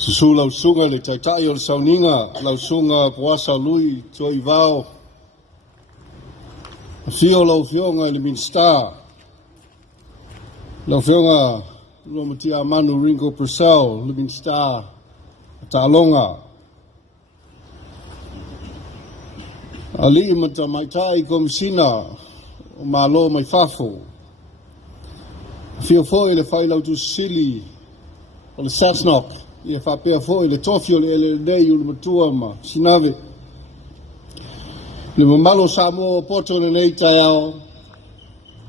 Susu lau sunga le taitai o le sauninga, lau sunga puasa lui toi vao. Fio lau fionga i le Minstar. Lau fionga lua matia manu Ringo Purcell, le Minstar, Taaloga. Ali mata maitai komisina o Malo mai fafo. Fio foi le fai lau tu sili o le Sasnok. Ia whapea fo i le tofi o le nei o le matua ma sinave. Le mamalo Samoa o poto na nei tai ao.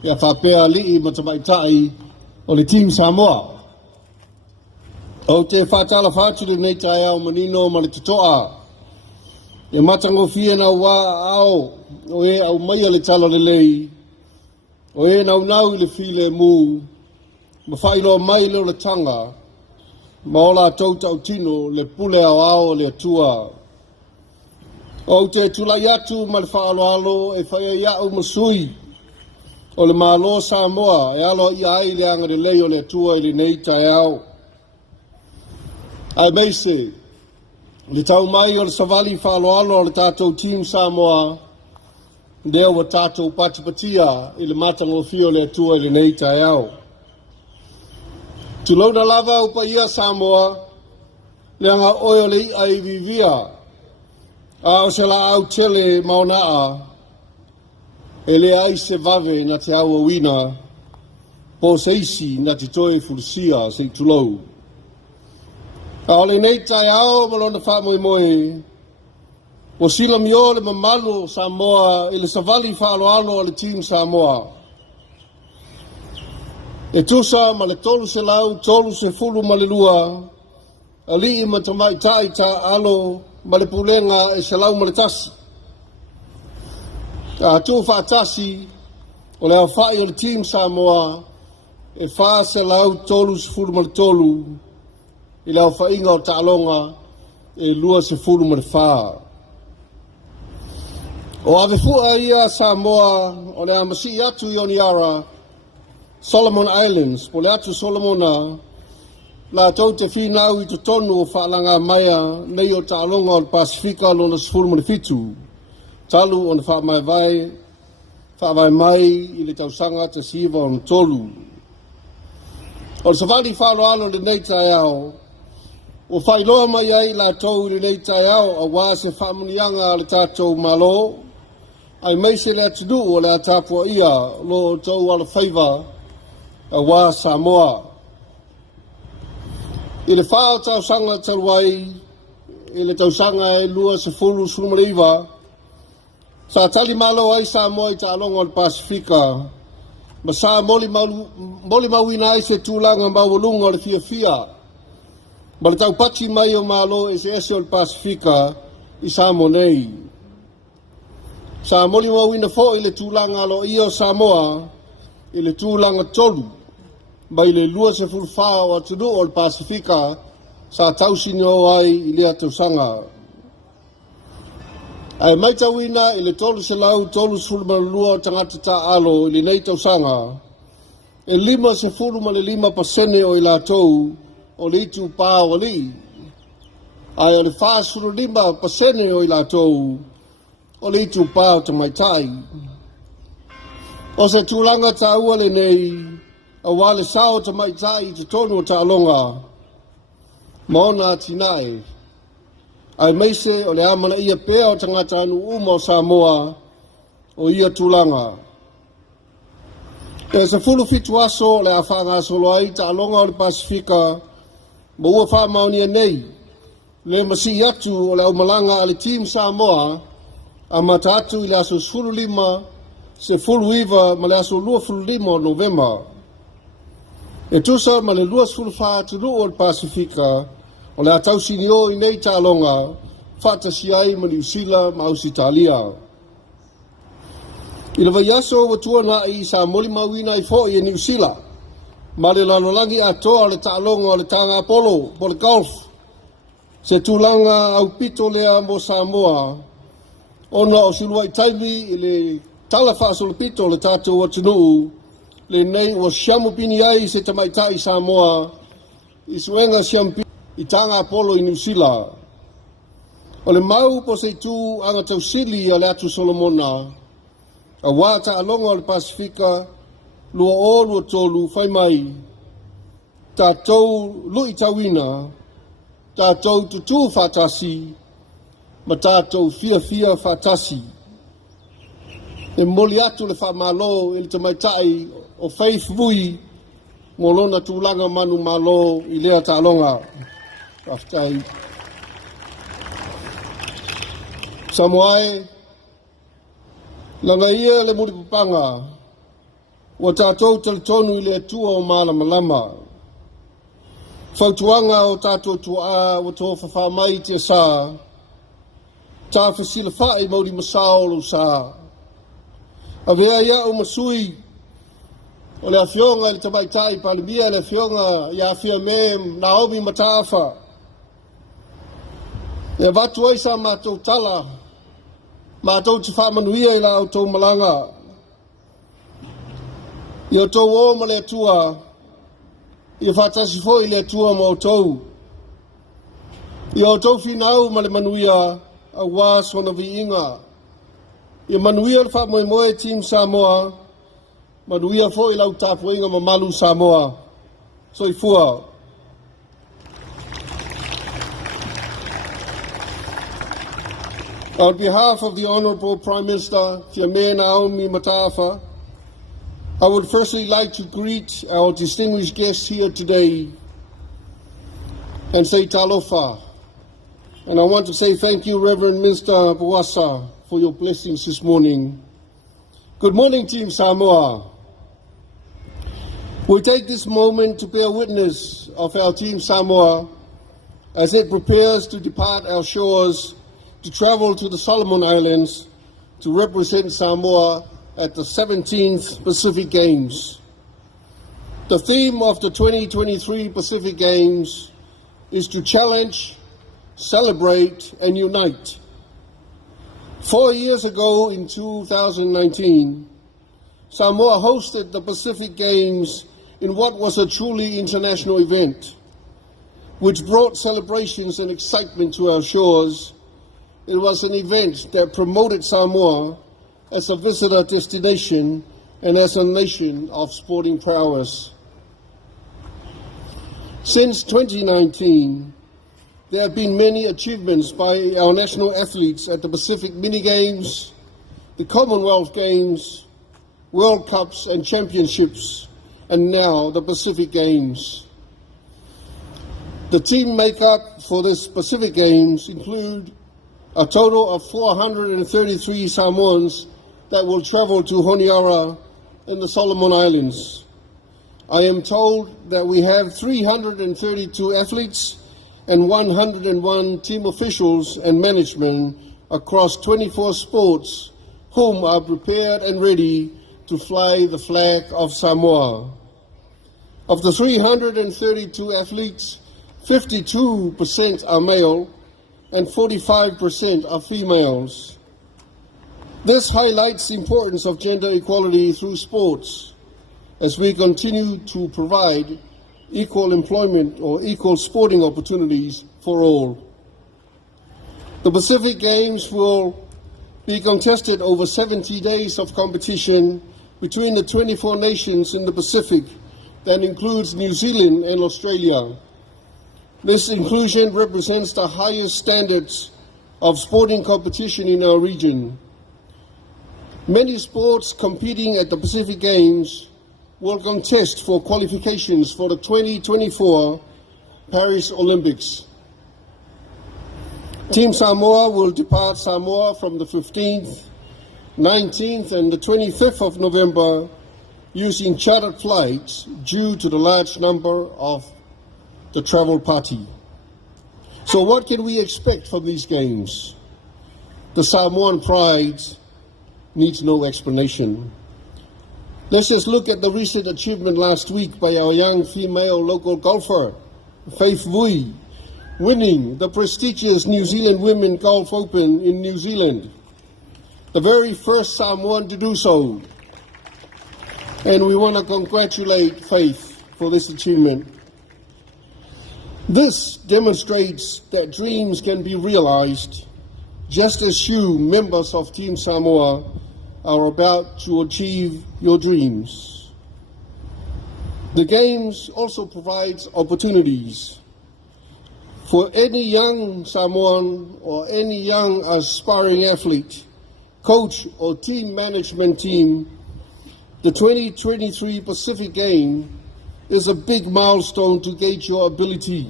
Ia whapea li i matamaitai o le team Samoa. O te whatala whatu le nei tai ao manino ma le tutoa. Ia matango fia na wā ao o e au maia le talo le lei. O e nau nau i le file mu. Ma whailo mai leo le tanga. Maola tau tino le pule au ao le atua. O te tulai atu ma le whaaloalo e whaia iau masui. O le Malo Samoa e alo i ai le anga le leo le atua i le nei tai au. Ai meise, le tau mai o le savali whaaloalo o le tātou team Samoa. Leo wa tātou patipatia i le matango fio le atua i le nei tai au. Tulona lava upa ia Samoa, leanga oia le ai vivia, a o se la au tele maonaa, e le ai se vave na te aua wina, po se isi na te toe furusia se tulou. A o le nei tai ao malona wha moe, o sila mio le mamalo Samoa, i le savali whaaloalo o le team Samoa. E tusa ma le tolu se lau, tolu se fulu ma le lua, ali i matamai tai Taaalo ma le pulenga e se lau ma le tasi. A tu whaatasi o le au whai o le team Samoa e wha se lau tolu se fulu ma le tolu i le au whainga o Taaloga e lua se fulu ma le wha. O ave fua ia Samoa o le amasi atu i oniara Solomon Islands, po le atu Solomona, la tau te whinau i te tonu o whaalanga maia nei o Taaloga o le Pasefika lo na sifuru ma le fitu. Talu o na whaamai mai i le tausanga te siva o na tolu. O le savali whaaloalo le nei tai ao, o whailoa mai ai la tau i le nei tai ao a wā se Faamanuianga le tātou Malo, ai meise le atu o le atapua ia lo tau ala whaiva a wā Samoa. I le whao tausanga taruai, i le tausanga e lua se fulu sulumariva, sa tali malo ai Samoa i Taaloga o le Pasefika, ma sa moli mawina ai se tūlanga mawalunga o le fia. Ma le taupati mai o Malo e se ese o le Pasefika i Samoa nei. Sa moli mawina fo i le tūlanga alo i o Samoa, i le tūlanga tolu, mai le lua se fulfaa o atu o le Pasefika sa tausini o ai i lea tausanga. Ai mai tauina i le tolu se lau tolu se fulma lua o tangata Taaalo i le nei tausanga. E lima se fulma le 5% o i la tou o le itu pā o li. Ai o le whaasuru 5% o i la tou o le itu pā o te maitai. O se tūlanga ta ua le nei a wale sao ta maitai i te tonu o Taaloga. Maona tinai. Ai meise o le amana ia pea o tangata anu uma o Samoa o ia tūlanga. E se fulu fitu aso le a whanga solo ai Taaloga o le Pasefika ma ua whamaunia nei. Le masi atu o le aumalanga a le team Samoa a mata atu i le aso sfulu 5 se fulu iwa ma le aso lua fulu 5 o Novemba. E tusa ma le lua sfulu whaatunu o le Pasefika o le atau sinio i nei Taaloga whaatasi ai ma New Zealand ma Ausitalia. I le vaiaso wa tuana i sa moli mawina i fo i New Zealand ma le lanolangi atoa le Taaloga o le tanga Apollo po le golf. Se tūlanga au pito lea mo Samoa ona o silua i taimi i le tala whaaso le pito le tātou atunuu le nei o siamu pini ai se tamaitai Samoa i suenga siamu pini i tanga polo i New Zealand. O le mau po se tū anga tau sili a le atu Solomona, a wata alonga o le Pasefika, lua o lua tolu whai mai, tātou lui tawina, tātou tutu whatasi, ma tātou fia whatasi. E moli atu le Faamalo i le tamaitai o Faith Vui, mo lona tūlanga manu Malo i lea Taalonga. Aftai. Samoa, langa ia le muripupanga, wa tātou talitonu i le atua o malama. Whautuanga o tātou tua o tō whawhamai te sā, tā whasila whae mauri masao lo sā. A vea ia o masui, o le awhionga le tamaitai palimia le awhionga ia awhia me Naomi Matawha. E watu aisa mātou tala, mātou te Faamanuia i la o tō malanga. I o tō oma le atua, i o whatasi fo i le atua ma o tōu. I o tō whinau ma le manuia a wā sona vi inga. I manuia le whamoe Team Samoa, manuia fo i lau tāpu inga ma Malo Samoa. So i fua. On behalf of the Honourable Prime Minister, Fiamea Naomi Matawha, I would firstly like to greet our distinguished guests here today and say talofa. And I want to say thank you, Reverend Minister Buasa, for your blessings this morning. Good morning, Team Samoa. We'll take this moment to bear witness of our Team Samoa as it prepares to depart our shores to travel to the Solomon Islands to represent Samoa at the 17th Pacific Games. The theme of the 2023 Pacific Games is to challenge, celebrate, and unite. 4 years ago in 2019, Samoa hosted the Pacific Games in what was a truly international event, which brought celebrations and excitement to our shores. It was an event that promoted Samoa as a visitor destination and as a nation of sporting prowess. Since 2019, there have been many achievements by our national athletes at the Pacific Mini Games, the Commonwealth Games, World Cups and Championships, and now the Pacific Games. The team makeup for this Pacific Games include a total of 433 Samoans that will travel to Honiara in the Solomon Islands. I am told that we have 332 athletes and 101 team officials and management across 24 sports whom are prepared and ready to fly the flag of Samoa. Of the 332 athletes, 52% are male and 45% are females. This highlights the importance of gender equality through sports as we continue to provide equal employment or equal sporting opportunities for all. The Pacific Games will be contested over 70 days of competition between the 24 nations in the Pacific that includes New Zealand and Australia. This inclusion represents the highest standards of sporting competition in our region. Many sports competing at the Pacific Games will contest for qualifications for the 2024 Paris Olympics. Team Samoa will depart Samoa from the 15th, 19th and the 25th of November using chartered flights due to the large number of the travel party. So what can we expect from these games? The Samoan pride needs no explanation. Let's just look at the recent achievement last week by our young female local golfer, Faith Vui, winning the prestigious New Zealand Women Golf Open in New Zealand, the very first Samoan to do so. And we want to congratulate Faith for this achievement. This demonstrates that dreams can be realized, just as you, members of Team Samoa, are about to achieve your dreams. The Games also provides opportunities for any young Samoan or any young aspiring athlete, coach or team management team. The 2023 Pacific Game is a big milestone to gauge your ability,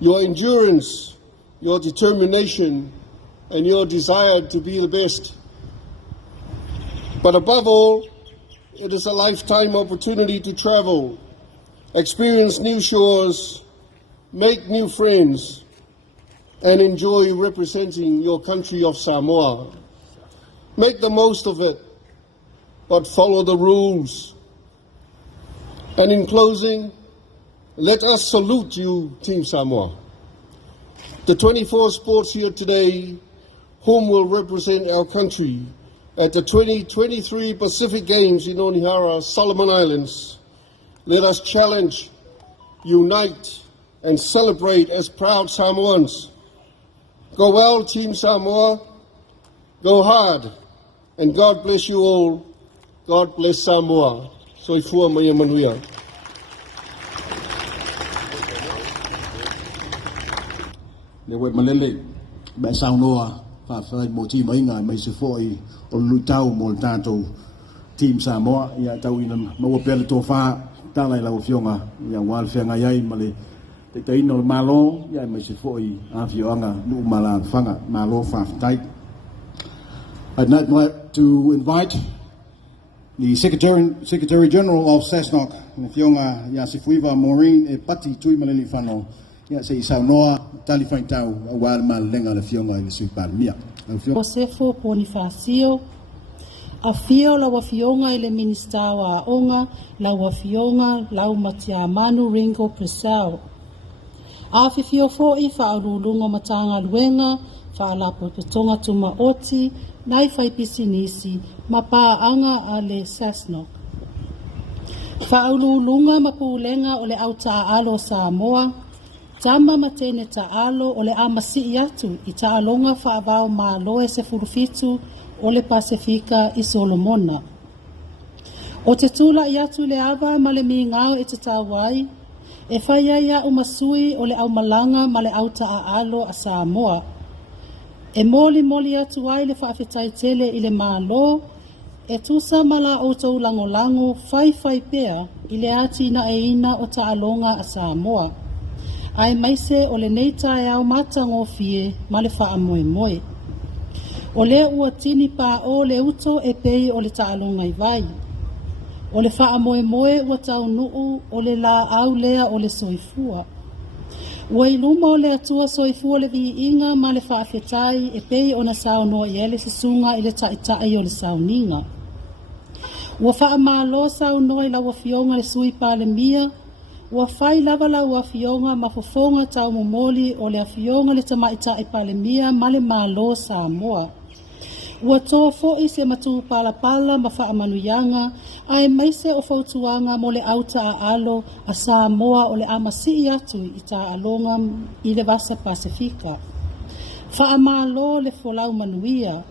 your endurance, your determination, and your desire to be the best. But above all, it is a lifetime opportunity to travel, experience new shores, make new friends, and enjoy representing your country of Samoa. Make the most of it, but follow the rules. And in closing, let us salute you, Team Samoa. The 24 sports here today, whom will represent our country at the 2023 Pacific Games in Onihara, Solomon Islands. Let us challenge, unite, and celebrate as proud Samoans. Go well, Team Samoa. Go hard. And God bless you all. God bless Samoa. Soifua Faamanuia. Le we malele ba saunoa fa fa mo ti mai nga mai se foi o lutau mo tato Team Samoa ia tau ina mo pele to fa tala la ofionga ia wal fenga ia male te ino malo ia mai se foi a fionga nu mala fanga malo fa tai. I'd not like to invite the Secretary General of SESNOC, Fionga Yasifuiva Maureen e Pati Tui Malili Fano, Yasi Saunoa, Talifain Tau, a wild man lenga the Fionga in the Sweet Palmia. Josefo Bonifacio, a fio la wafionga ile minista wa onga, la wafionga, la umatia manu ringo presao. A fio fo I fa alulunga matanga luenga, fa alapo petonga tuma oti, nai fai pisinisi, mapa anga ale SESNOC. Faululunga mapulenga ole au Taaalo Samoa, tama matene Taaalo ole amasi atu, I Taalonga faavao Malo se furufitu ole Pasefika I Solomona. O te tula iatu le ava male mingao e te tawai, e whaia ia umasui ole au malanga male au Taaalo a Samoa. E moli atu ai le whaafetai tele I le Malo, e tusa mala o tau lango fai pea I le ati na e ina o Taalonga a Samoa. Ai maise o le neita e au mata ngofie ma le Faamanuia. O le ua tini pa o le uto e pei o le Taalonga I vai. O le Faamanuia ua tau nuu o le la au lea o le soifua. Ua iluma o le atua soifua le vi inga ma le whaafetai e pei o na sao noa I ele se sunga I le taitai o le sao ninga. Ua whaamalo sao noa I la wafionga le sui pa le mia, ua whai lava la wafionga ma fofonga tau momoli o le afionga le tamaitai pa le mia ma le malo Samoa. Ua toa fo'i se matu pala ma Faamanuianga, ai maise o fautuanga mo le au Taaalo a Samoa o le amasi atu I Taalonga I le vasa Pasefika. Faamalo le folau manuia,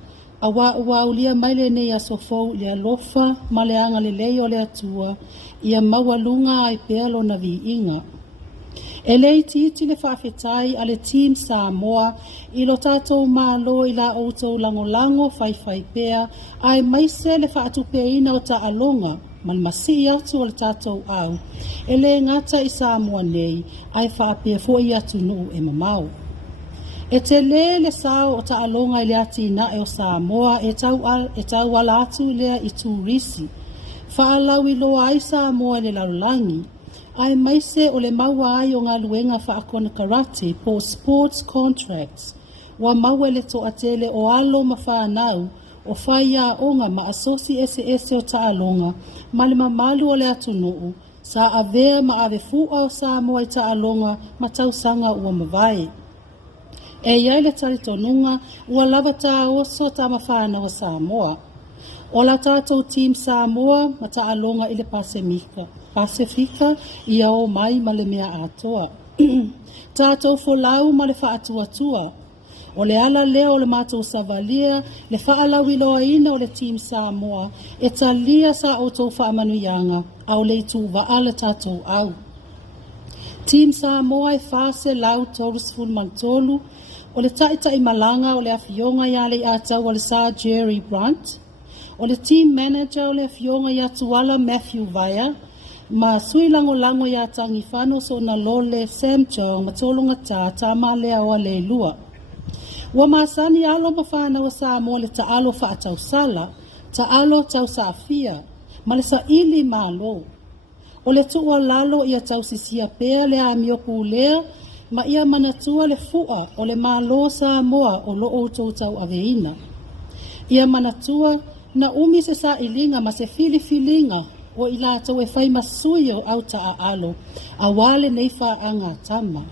a wa ulia maile nei a sofou le alofa ma le anga le lei o le atua, ia mawalunga ai pealo na vi inga. E lei titi le whaafetai a le Team Samoa I lo tātou Malo I la outou lango fai pea ai maise le whaatupeina o Taalonga ma le masi atu o le tātou au. E le ngata I Samoa nei ai whaapea foi atu nuu e mamau. E te le sao o Taalonga I le ati na e o Samoa e tau ala atu lea I tūrisi. Whaalau I loa ai Samoa le laulangi. Ai maise o le maua ai o ngā luenga whaakona karate po sports contracts. Wa maua le to atele o alo ma whanau o whaia onga ma asosi ese o Taalonga ma le mamalu o le atunuu sa avea ma ave fua o Samoa I Taalonga ma tausanga ua mawai. E iai le talitonunga ua lava tā oso tā ma whanau o Samoa. O la tātou Team Samoa ma Taalonga I le Pasefika ia o mai ma le mea atoa. Tātou folau ma le whaatuatua. O le ala leo o le mātou savalia, le whaalawi loa ina o le Team Samoa, e talia sa outou Faamanuianga, au le itu vaala tātou au. Team Samoa e whase lau tolus fulmantolu, o le taitai malanga o le awhionga ia le atau o le Sir Jerry Brunt, o le team manager o le awhionga ia tuala Matthew Vaya, ma sui lango ia tangi whano so na lole Sam Chong ma tolonga tā ma lea o le lua. Wa masani alo ma whana wa Samoa le taalo whaatau sala, taalo tau saafia, ma le sa ili Malo. O le tua lalo ia tau sisia pea le a mioku lea, ma ia manatua le fua o le Malo Samoa o lo o tau aveina. Ia manatua na umi se sa ilinga ma se filifilinga o ila tau e whai masuio au Taaalo, a wale neifa anga tama.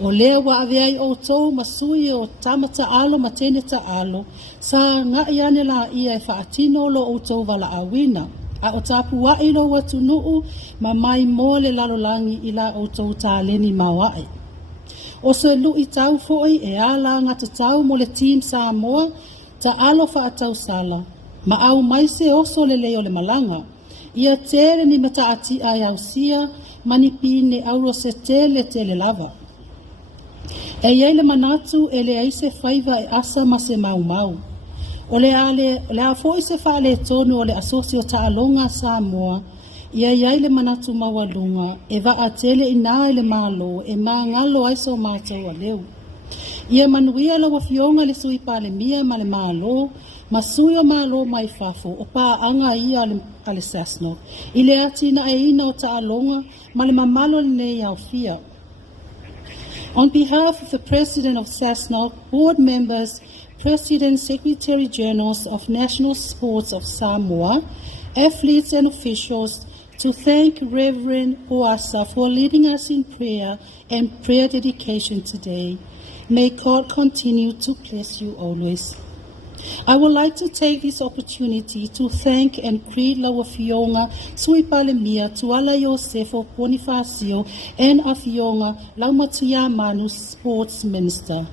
O lea wa aveai o tau masuio tama Taaalo ma tene Taaalo, sa nga iane la ia e whaatino lo o tau wala awina. A o tapu wa ilo watu nuu ma mai mo le lalolangi ila o tau tāleni mawai. O se lui tau foi e ala ngata tau mo le Team Samoa, Taaalo whaatau sala, ma au mai se oso le leo le malanga. Ia tere ni mata ati ai au sia, mani pine auro se tele lava. E iei le manatu e le aise whaiva e asa ma se mau. O le a foi se whaale tonu o le asosio Taalonga Samoa, ia iei le manatu mawalunga, e va a tele ina le Malo, e maa ngalo aiso mātou a leu. Ia manuia la wafionga le sui pa le mia ma le Malo, ma sui o Malo mai fafo, o pa anga ia ale sasno. I le atina e ina o Taalonga, ma le mamalo le nei au fia. On behalf of the President of SASNOC, board members, President, Secretary Generals of National Sports of Samoa, athletes and officials, to thank Reverend Oasa for leading us in prayer and prayer dedication today. May God continue to bless you always. I would like to take this opportunity to thank and greet Lawa Fionga, Sui Palemia, Tuala Yosefo Bonifacio, and Afionga, Laumatuya Manu, Sports Minister.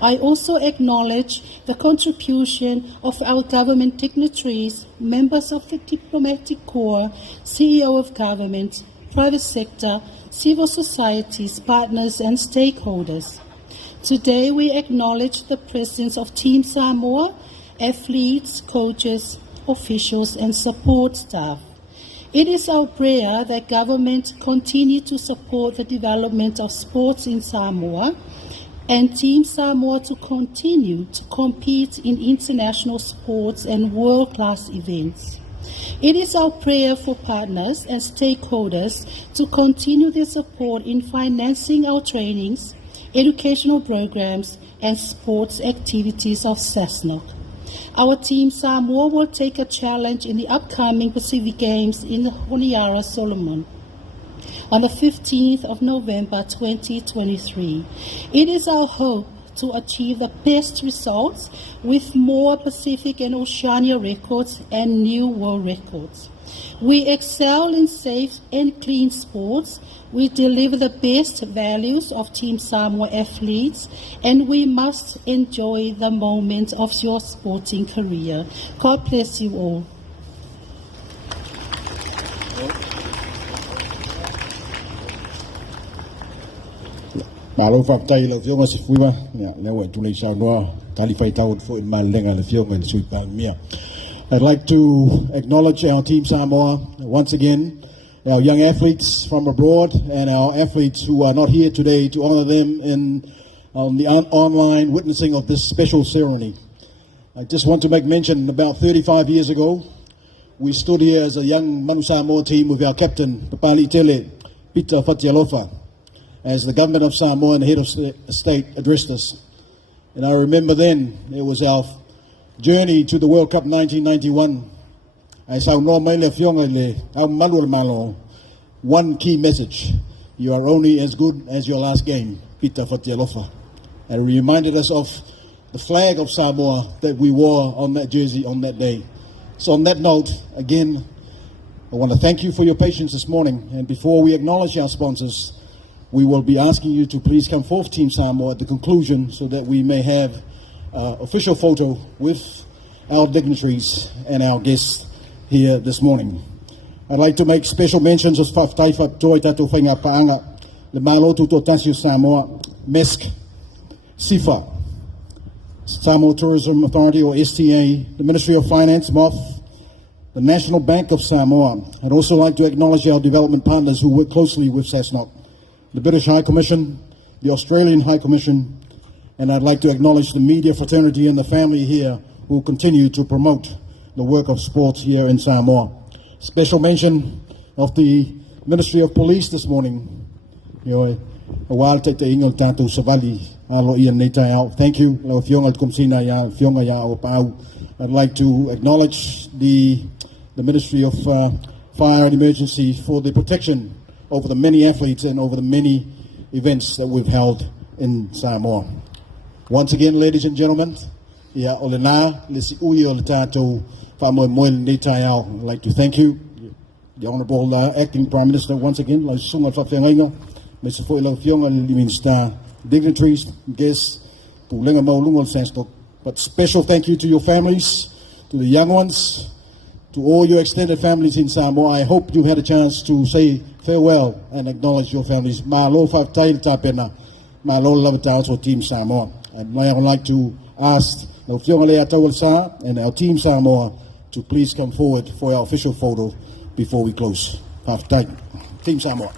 I also acknowledge the contribution of our government dignitaries, members of the Diplomatic Corps, CEO of government, private sector, civil societies, partners, and stakeholders. Today we acknowledge the presence of Team Samoa, athletes, coaches, officials, and support staff. It is our prayer that government continue to support the development of sports in Samoa and Team Samoa to continue to compete in international sports and world-class events. It is our prayer for partners and stakeholders to continue their support in financing our trainings, educational programs, and sports activities of SASNOC. Our Team Samoa will take a challenge in the upcoming Pacific Games in Honiara, Solomon, on the 15th of November 2023. It is our hope to achieve the best results with more Pacific and Oceania records and new world records. We excel in safe and clean sports. We deliver the best values of Team Samoa athletes, and we must enjoy the moment of your sporting career. God bless you all. Malo whakatai lau whionga se whiwa, lewa e tunei sao noa, tali whai tau fo in malenga le whionga le sui Palemia. I'd like to acknowledge our Team Samoa once again, our young athletes from abroad and our athletes who are not here today to honor them on the online witnessing of this special ceremony. I just want to make mention, about 35 years ago, we stood here as a young Manu Samoa team with our captain, Papali Tele, Peter Fatialofa, as the government of Samoa and the head of state addressed us. And I remember then, it was our journey to the World Cup 1991. I saw no mele fionga le au malu malo. One key message: you are only as good as your last game. Peter Fatialofa, and reminded us of the flag of Samoa that we wore on that jersey on that day. So on that note, again, I want to thank you for your patience this morning. And before we acknowledge our sponsors, we will be asking you to please come forth, Team Samoa, at the conclusion so that we may have official photo with our dignitaries and our guests here this morning. I'd like to make special mentions of Whawhtaiwha Toi Tatou Whainga Paanga, the Malo Tuto Tansio Samoa, MESC, SIFA, Samoa Tourism Authority or STA, the Ministry of Finance, MOF, the National Bank of Samoa. I'd also like to acknowledge our development partners who work closely with SASNOC, the British High Commission, the Australian High Commission, and I'd like to acknowledge the media fraternity and the family here who continue to promote the work of sports here in Samoa. Special mention of the Ministry of Police this morning. Thank you. I'd like to acknowledge the Ministry of Fire and Emergency for the protection over the many athletes and over the many events that we've held in Samoa. Once again, ladies and gentlemen, I'd like to thank you, the Honourable Acting Prime Minister, once again, dignitaries, guests, but special thank you to your families, to the young ones, to all your extended families in Samoa. I hope you've had a chance to say farewell and acknowledge your families. Malo Whawtai Tapena, Malo Lavatao Team Samoa. I'd like to ask and our Team Samoa to please come forward for our official photo before we close. Whawtai, Team Samoa.